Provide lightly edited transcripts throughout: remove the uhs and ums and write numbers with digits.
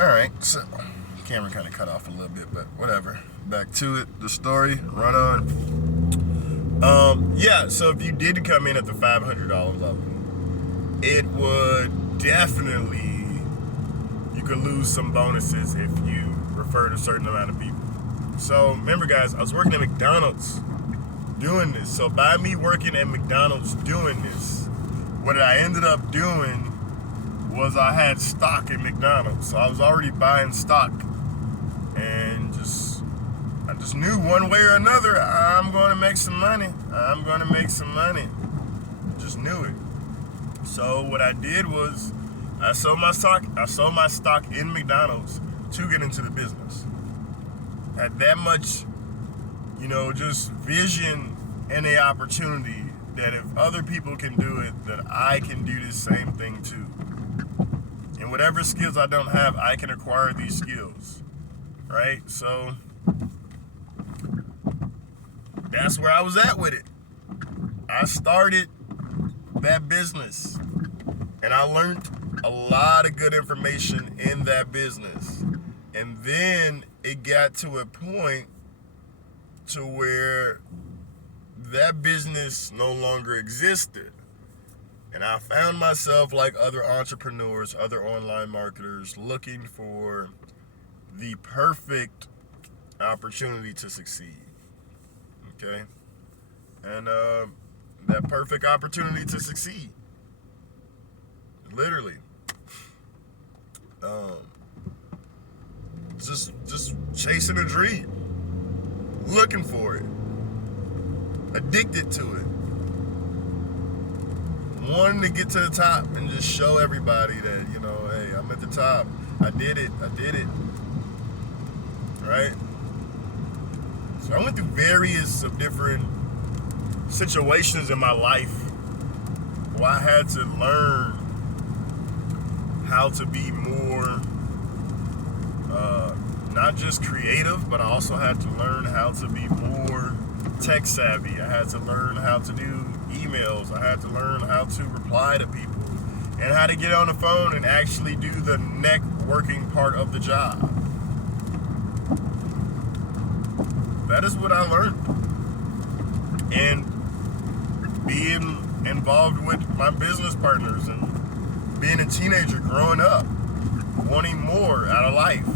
Alright, so camera kind of cut off a little bit, but whatever. Back to it, the story, run on. Yeah, so if you did come in at the $500 level, it would definitely, you could lose some bonuses if you referred a certain amount of people. So remember guys, I was working at McDonald's doing this. So by me working at McDonald's doing this, what I ended up doing was I had stock in McDonald's. So I was already buying stock, and I just knew one way or another I'm going to make some money. Just knew it. So what I did was I sold my stock in McDonald's to get into the business. Had that much, just vision and a opportunity that if other people can do it, that I can do the same thing too. And whatever skills I don't have, I can acquire these skills, right? So that's where I was at with it. I started that business, and I learned a lot of good information in that business. And then it got to a point to where that business no longer existed. And I found myself, like other entrepreneurs, other online marketers, looking for the perfect opportunity to succeed. Okay? And that perfect opportunity to succeed, literally, just chasing a dream, looking for it, addicted to it, wanting to get to the top and just show everybody that, hey, I'm at the top. I did it, right? So I went through various of different situations in my life where I had to learn how to be more, not just creative, but I also had to learn how to be more tech savvy. I had to learn how to do emails. I had to learn how to reply to people and how to get on the phone and actually do the networking part of the job. That is what I learned. And being involved with my business partners and being a teenager growing up, wanting more out of life.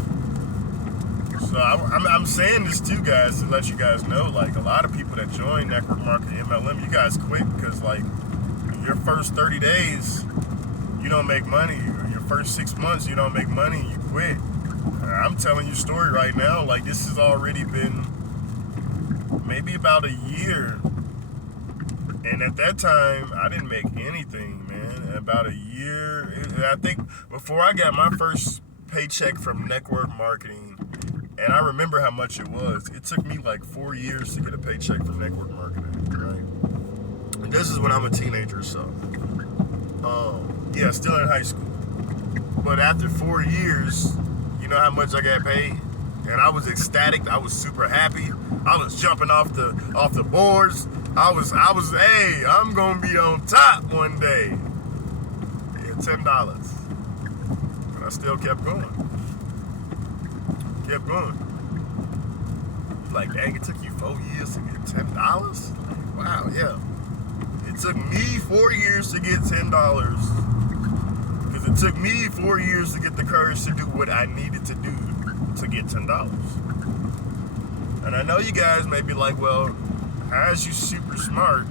So I'm saying this too, guys, to let you guys know, like, a lot of people that join network marketing MLM, you guys quit because, like, your first 30 days, you don't make money. Or your first 6 months, you don't make money, you quit. I'm telling you a story right now, like, this has already been maybe about a year. And at that time, I didn't make anything, man. About a year. I think before I got my first paycheck from network marketing, and I remember how much it was, it took me like 4 years to get a paycheck from network marketing, right? And this is when I'm a teenager, so, yeah, still in high school. But after 4 years, you know how much I got paid? And I was ecstatic. I was super happy. I was jumping off the boards. I was, hey, I'm gonna be on top one day. Yeah, $10. But I still kept going. Like, dang, it took you 4 years to get $10? Wow, yeah. It took me 4 years to get $10. Because it took me 4 years to get the courage to do what I needed to do to get $10. And I know you guys may be like, well, how is you super smart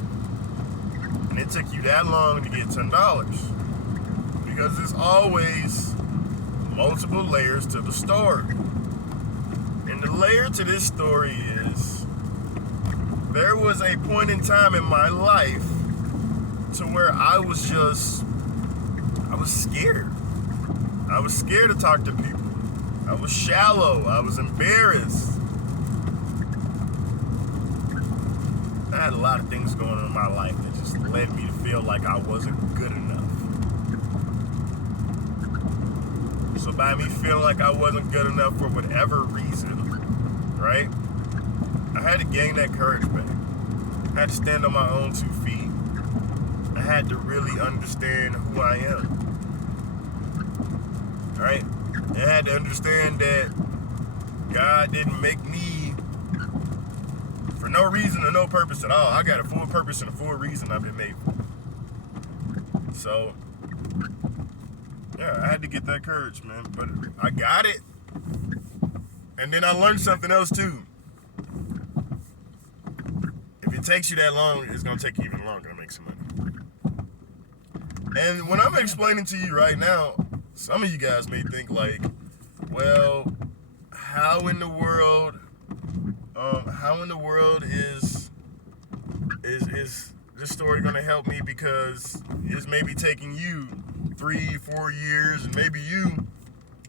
and it took you that long to get $10? Because there's always multiple layers to the story. And the layer to this story is, there was a point in time in my life to where I was scared. I was scared to talk to people. I was shallow. I was embarrassed. I had a lot of things going on in my life that just led me to feel like I wasn't good enough. So by me feeling like I wasn't good enough for whatever reason, right, I had to gain that courage back. I had to stand on my own 2 feet. I had to really understand who I am. Right? And I had to understand that God didn't make me for no reason or no purpose at all. I got a full purpose and a full reason I've been made for. So, yeah, I had to get that courage, man. But I got it. And then I learned something else, too. If it takes you that long, it's going to take you even longer to make some money. And when I'm explaining to you right now, some of you guys may think like, well, how in the world is this story going to help me, because it's maybe taking you 3-4 years, and maybe you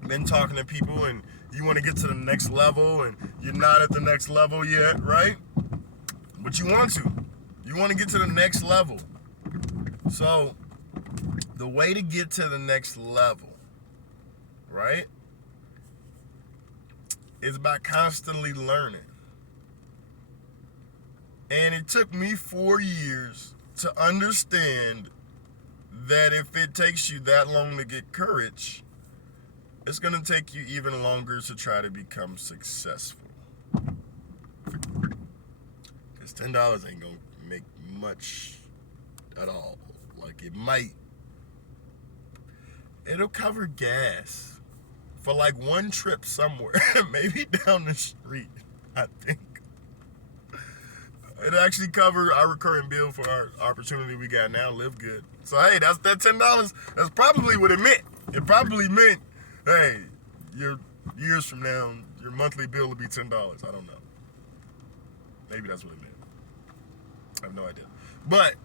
been talking to people and you want to get to the next level and you're not at the next level yet, right? But you want to get to the next level. So the way to get to the next level, right, is by constantly learning. And it took me 4 years to understand that if it takes you that long to get courage, it's going to take you even longer to try to become successful. Because $10 ain't going to make much at all. Like, it'll cover gas for like one trip somewhere, maybe down the street, I think. It'll actually cover our recurring bill for our opportunity we got now, Live Good. So, hey, that's that $10. That's probably what it meant. It probably meant, hey, your years from now, your monthly bill will be $10. I don't know. Maybe that's what it meant. I have no idea. But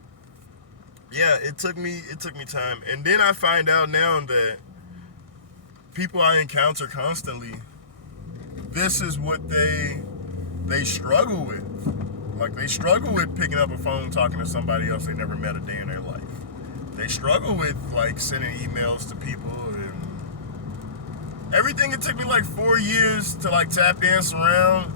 yeah, it took me time. And then I find out now that people I encounter constantly, this is what they struggle with. Like, they struggle with picking up a phone, talking to somebody else they never met a day in their life. They struggle with, like, sending emails to people and everything. It took me like 4 years to, like, tap dance around,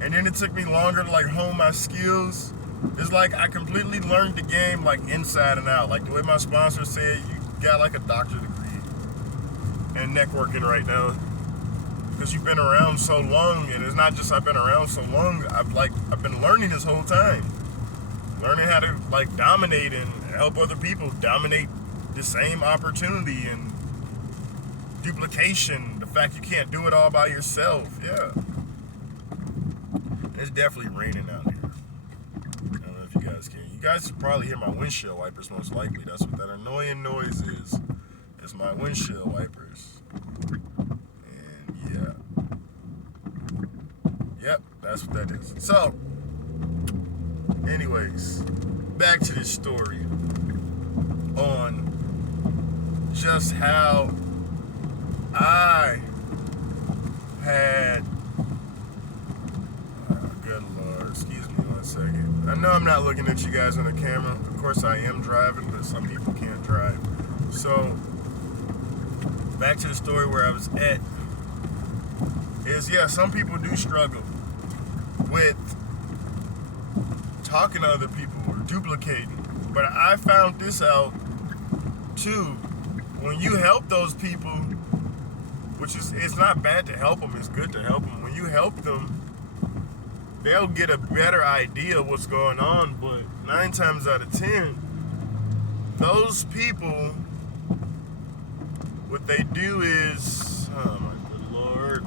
and then it took me longer to, like, hone my skills. It's like I completely learned the game, like, inside and out. Like the way my sponsor said, you got like a doctorate degree in networking right now, because you've been around so long. And it's not just I've been around so long, I've been learning this whole time, learning how to, like, dominate and help other people dominate the same opportunity, and duplication, the fact you can't do it all by yourself. Yeah, it's definitely raining out here. I don't know if you guys can. You guys should probably hear my windshield wipers, most likely. That's what that annoying noise is. It's my windshield wipers. And yeah. Yep, that's what that is. So, anyways, back to this story on just how I had, good Lord, excuse me one second. I know I'm not looking at you guys on the camera. Of course I am driving, but some people can't drive. So, back to the story where I was at, is, yeah, some people do struggle with talking to other people or duplicating. But I found this out too. When you help those people, which is, it's not bad to help them, it's good to help them. When you help them, they'll get a better idea of what's going on. But 9 times out of 10, those people, what they do is, oh my good Lord,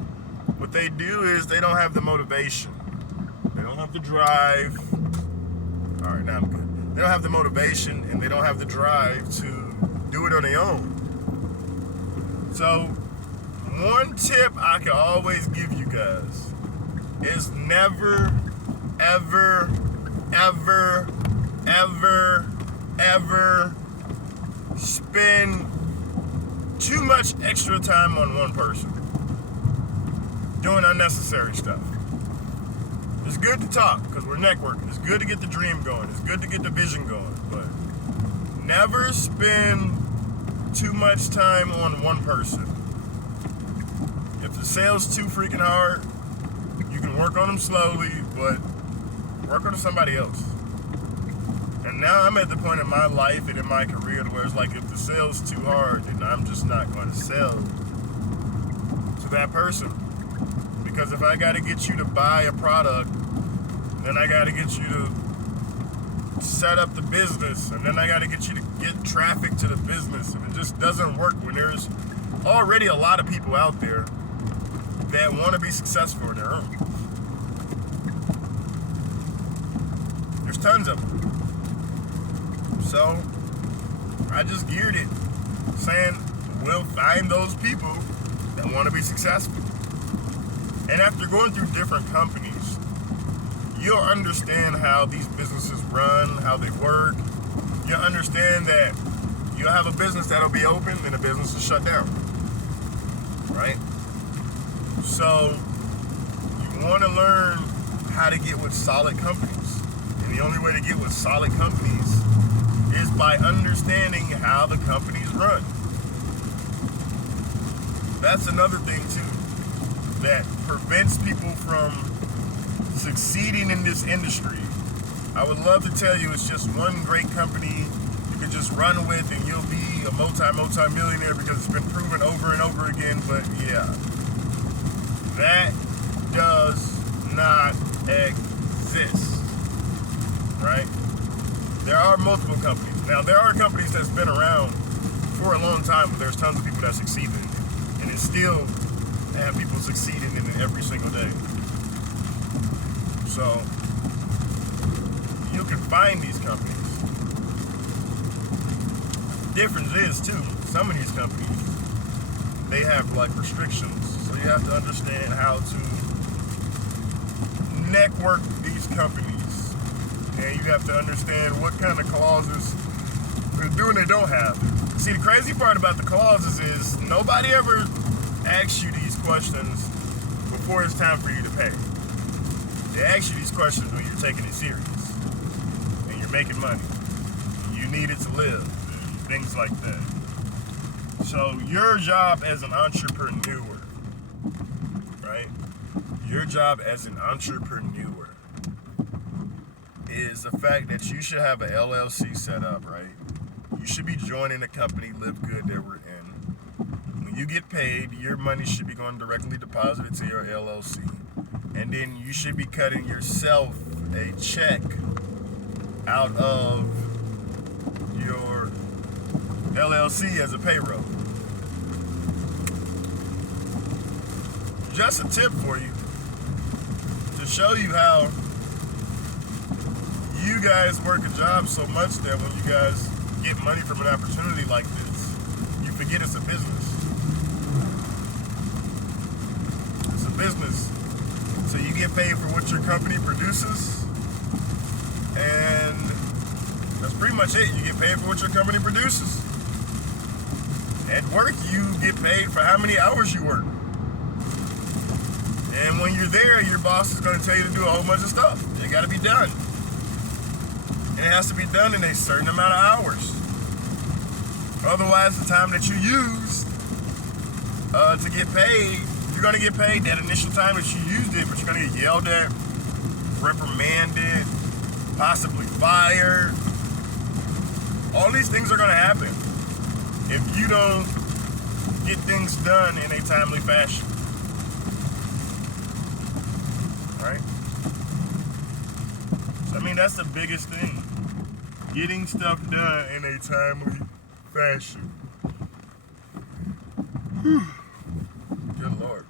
what they do is they don't have the motivation. They don't have the drive. All right, now I'm good. They don't have the motivation and they don't have the drive to do it on their own. So, one tip I can always give you guys is never, ever, ever, ever, ever spend too much extra time on one person doing unnecessary stuff. It's good to talk because we're networking. It's good to get the dream going. It's good to get the vision going. But never spend too much time on one person. If the sale's too freaking hard, you can work on them slowly, but work on somebody else. And now I'm at the point in my life and in my career where it's like, if the sale's too hard, then I'm just not going to sell that person. Because if I got to get you to buy a product, then I got to get you to set up the business, and then I got to get you to get traffic to the business, and it just doesn't work when there's already a lot of people out there that want to be successful on their own. There's tons of them. So I just geared it saying we'll find those people that want to be successful. And after going through different companies, you'll understand how these businesses run, how they work. You'll understand that you'll have a business that'll be open and a business is shut down, right? So you want to learn how to get with solid companies. And the only way to get with solid companies is by understanding how the companies run. That's another thing too that prevents people from succeeding in this industry. I would love to tell you it's just one great company you can just run with and you'll be a multi-millionaire because it's been proven over and over again, but yeah, that does not exist, right? There are multiple companies. Now, there are companies that's been around for a long time, but there's tons of people that succeed in it. And it's still have people succeeding in it every single day. So, you can find these companies. The difference is, too, some of these companies, they have, like, restrictions. So you have to understand how to network these companies. And you have to understand what kind of clauses they do and they don't have. See, the crazy part about the clauses is nobody ever asks you these questions before it's time for you to pay. They ask you these questions when you're taking it serious and you're making money. You need it to live, things like that. So your job as an entrepreneur, right? Your job as an entrepreneur is the fact that you should have an LLC set up, right? You should be joining a company, Live Good, that we're in. When you get paid, your money should be going directly deposited to your LLC. And then you should be cutting yourself a check out of your LLC as a payroll. Just a tip for you to show you how you guys work a job so much that when you guys get money from an opportunity like this, you forget it's a business. It's a business. So you get paid for what your company produces, and that's pretty much it. You get paid for what your company produces. At work, you get paid for how many hours you work. And when you're there, your boss is going to tell you to do a whole bunch of stuff. It got to be done. And it has to be done in a certain amount of hours. Otherwise, the time that you use to get paid, you're going to get paid that initial time that you used it, but you're going to get yelled at, reprimanded, possibly fired. All these things are going to happen if you don't get things done in a timely fashion. Right? So, I mean, that's the biggest thing. Getting stuff done in a timely fashion. Whew. Good Lord.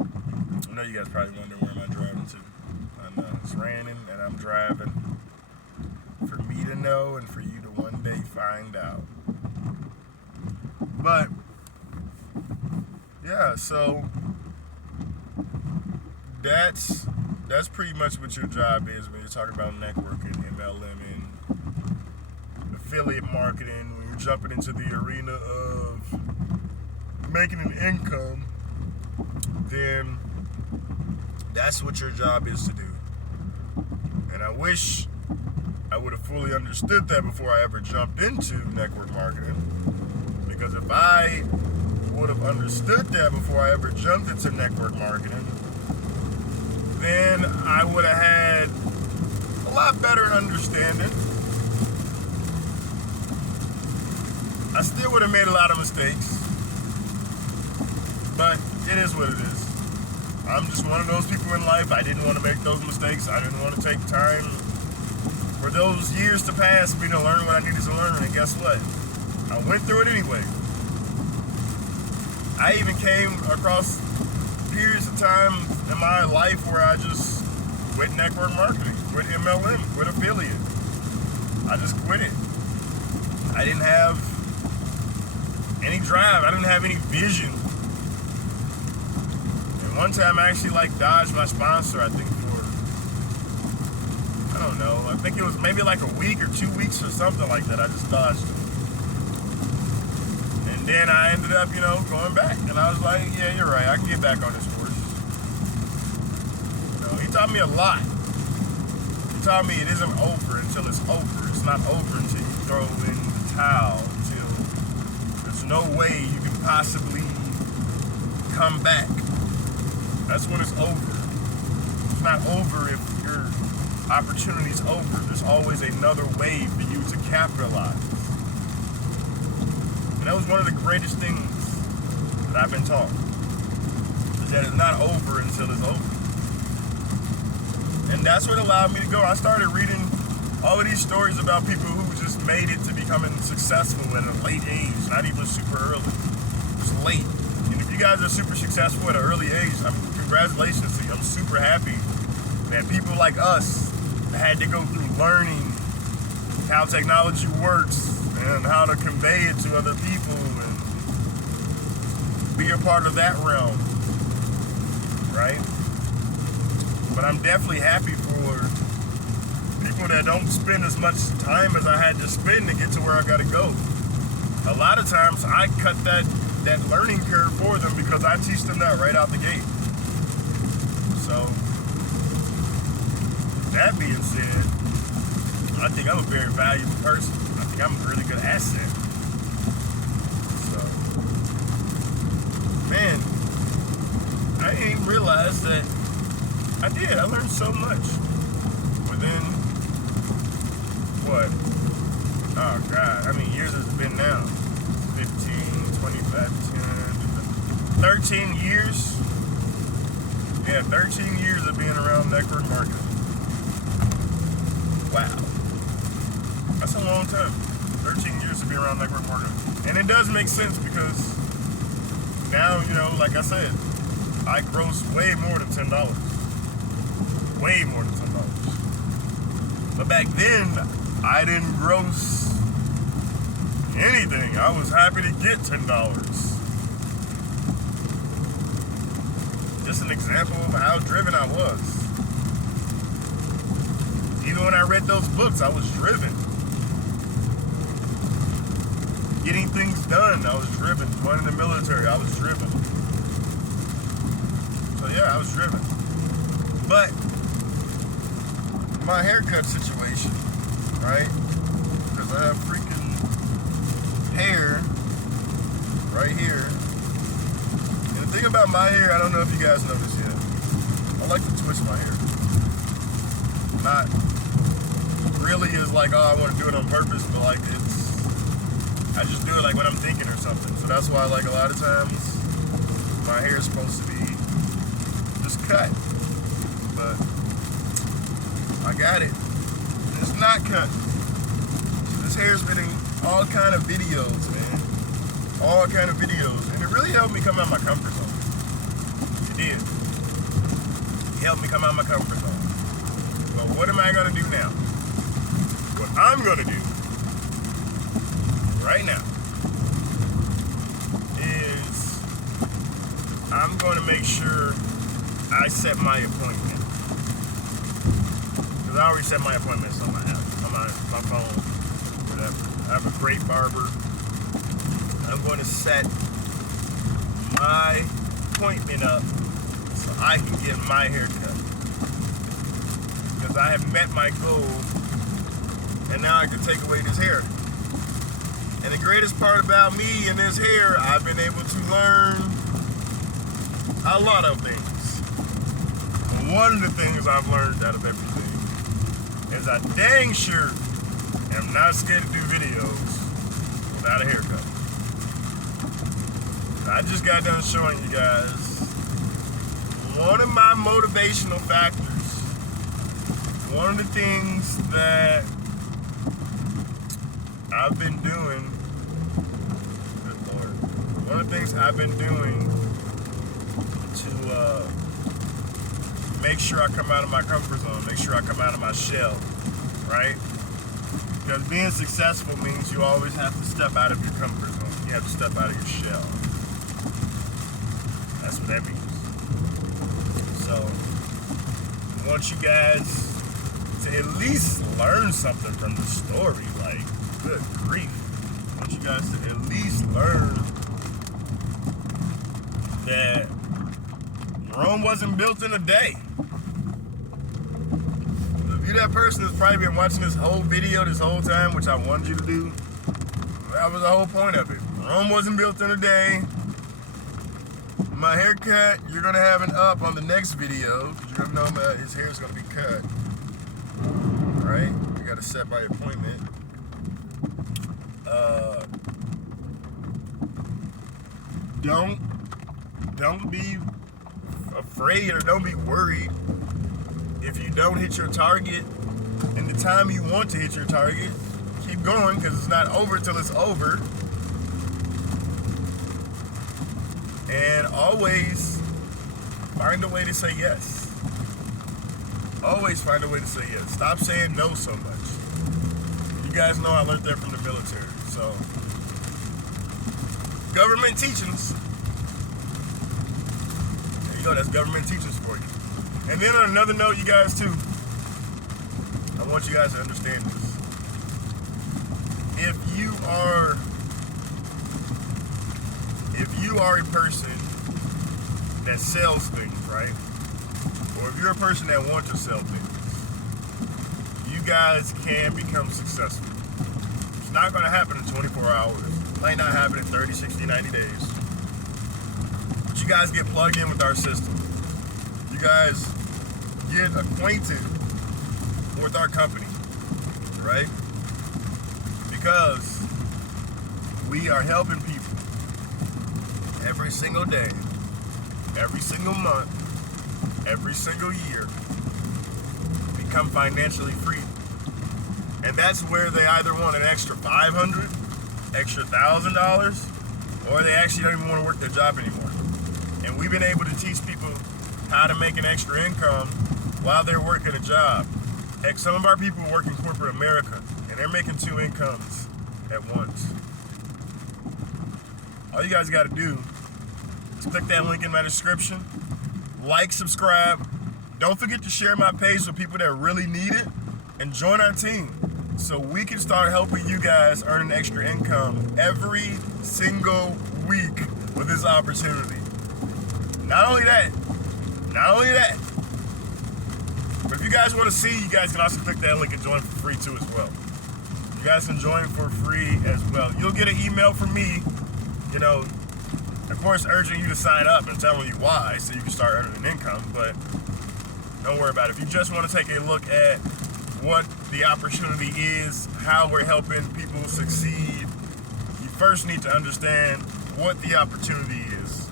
I know you guys probably wonder where am I driving to. I know it's raining and I'm driving. For me to know and for you to one day find out. But, yeah, so that's pretty much what your job is when you're talking about networking, MLM, and affiliate marketing. When you're jumping into the arena of making an income, then that's what your job is to do. And I wish I would have fully understood that before I ever jumped into network marketing. Because if I would have understood that before I ever jumped into network marketing, then I would have had a lot better understanding. I still would have made a lot of mistakes, but it is what it is. I'm just one of those people in life. I didn't want to make those mistakes. I didn't want to take time for those years to pass me to learn what I needed to learn. And guess what? I went through it anyway. I even came across periods of time in my life where I just quit network marketing, quit MLM, quit affiliate. I just quit it. I didn't have any drive. I didn't have any vision. And one time I actually dodged my sponsor, I think for, I don't know, I think it was maybe like a week or 2 weeks or something like that. I just dodged him. And then I ended up, going back. And I was like, yeah, you're right. I can get back on this horse. He taught me a lot. He taught me it isn't over until it's over. It's not over until you throw in the towel, until there's no way you can possibly come back. That's when it's over. It's not over if your opportunity's over. There's always another way for you to capitalize. And that was one of the greatest things that I've been taught, is that it's not over until it's over. And that's what allowed me to go. I started reading all of these stories about people who just made it to becoming successful at a late age, not even super early, just late. And if you guys are super successful at an early age, congratulations to you. I'm super happy that people like us had to go through learning how technology works and how to convey it to other people and be a part of that realm, right? But I'm definitely happy for people that don't spend as much time as I had to spend to get to where I gotta go. A lot of times I cut that learning curve for them because I teach them that right out the gate. So, that being said, I think I'm a very valuable person. I think I'm a really good asset. So, man, I didn't even realize that I did. I learned so much within, what? Oh, God. How many years has it been now? 15, 25, 10, 13 years? Yeah, 13 years of being around network marketing. Wow. That's a long time. 13 years to be around network marketing. And it does make sense because now, like I said, I gross way more than $10. Way more than $10. But back then, I didn't gross anything. I was happy to get $10. Just an example of how driven I was. Even when I read those books, I was driven. Getting things done, I was driven. Joining the military, I was driven. So yeah, I was driven. But my haircut situation, right? Because I have freaking hair right here. And the thing about my hair, I don't know if you guys know this yet. I like to twist my hair. Not really is like, oh, I want to do it on purpose, but I just do it like when I'm thinking or something. So that's why a lot of times my hair is supposed to be just cut. But I got it. It's not cut. This hair's been in all kind of videos, man. All kind of videos. And it really helped me come out of my comfort zone. It did. It helped me come out of my comfort zone. But what am I going to do now? What I'm going to do right now is I'm going to make sure I set my appointment. Because I already set my appointments on my app, on my phone, whatever. I have a great barber. I'm going to set my appointment up so I can get my hair cut. Because I have met my goal, and now I can take away this hair. And the greatest part about me and this hair, I've been able to learn a lot of things. One of the things I've learned out of everything is I dang sure am not scared to do videos without a haircut. I just got done showing you guys one of my motivational factors, one of the things that I've been doing, good Lord, one of the things I've been doing to make sure I come out of my comfort zone, make sure I come out of my shell, right? Because being successful means you always have to step out of your comfort zone. You have to step out of your shell. That's what that means. So, I want you guys to at least learn something from the story. Like, good grief. I want you guys to at least learn that Rome wasn't built in a day. If you're that person that's probably been watching this whole video this whole time, which I wanted you to do, that was the whole point of it. Rome wasn't built in a day. My haircut, you're gonna have an up on the next video, because you're gonna know his hair is gonna be cut. Right? You gotta set by appointment. Don't be afraid or don't be worried if you don't hit your target in the time you want to hit your target. Keep going, because it's not over till it's over. And always find a way to say yes. Always find a way to say yes. Stop saying no so much. You guys know I learned that from the military. So, government teachings. There you go, that's government teachings for you. And then on another note, you guys too, I want you guys to understand this. If you are a person that sells things, right? Or if you're a person that wants to sell things, you guys can become successful. It's not going to happen in 24 hours. It might not happen in 30, 60, 90 days. But you guys get plugged in with our system. You guys get acquainted with our company, right? Because we are helping people every single day, every single month, every single year become financially free. And that's where they either want an extra $500, extra $1,000, or they actually don't even want to work their job anymore. And we've been able to teach people how to make an extra income while they're working a job. Heck, some of our people work in corporate America, and they're making 2 incomes at once. All you guys got to do is click that link in my description, like, subscribe. Don't forget to share my page with people that really need it, and join our team so we can start helping you guys earn an extra income every single week with this opportunity. Not only that, but if you guys want to see, you guys can also click that link and join for free too as well. You guys can join for free as well. You'll get an email from me, you know, of course urging you to sign up and telling you why so you can start earning an income, but don't worry about it. If you just want to take a look at what the opportunity is, how we're helping people succeed, you first need to understand what the opportunity is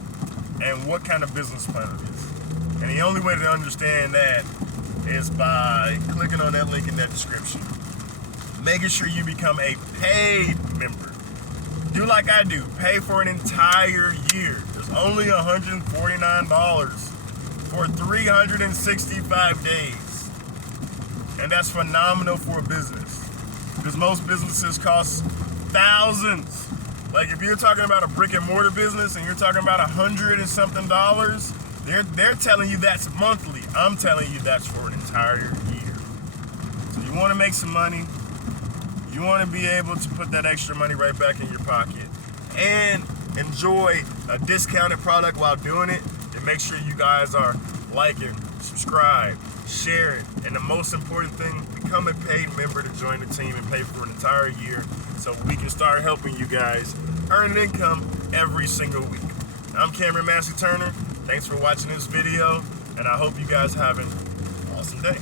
and what kind of business plan it is. And the only way to understand that is by clicking on that link in that description. Making sure you become a paid member. Do like I do. Pay for an entire year. There's only $149 for 365 days. And that's phenomenal for a business. Because most businesses cost thousands. Like if you're talking about a brick and mortar business and you're talking about $100 and something, they're telling you that's monthly. I'm telling you that's for an entire year. So you want to make some money. You want to be able to put that extra money right back in your pocket and enjoy a discounted product while doing it. And make sure you guys are liking, subscribe, sharing, and the most important thing, become a paid member to join the team and pay for an entire year so we can start helping you guys earn an income every single week. I'm Cameron Massey-Turner. Thanks for watching this video, and I hope you guys have an awesome day.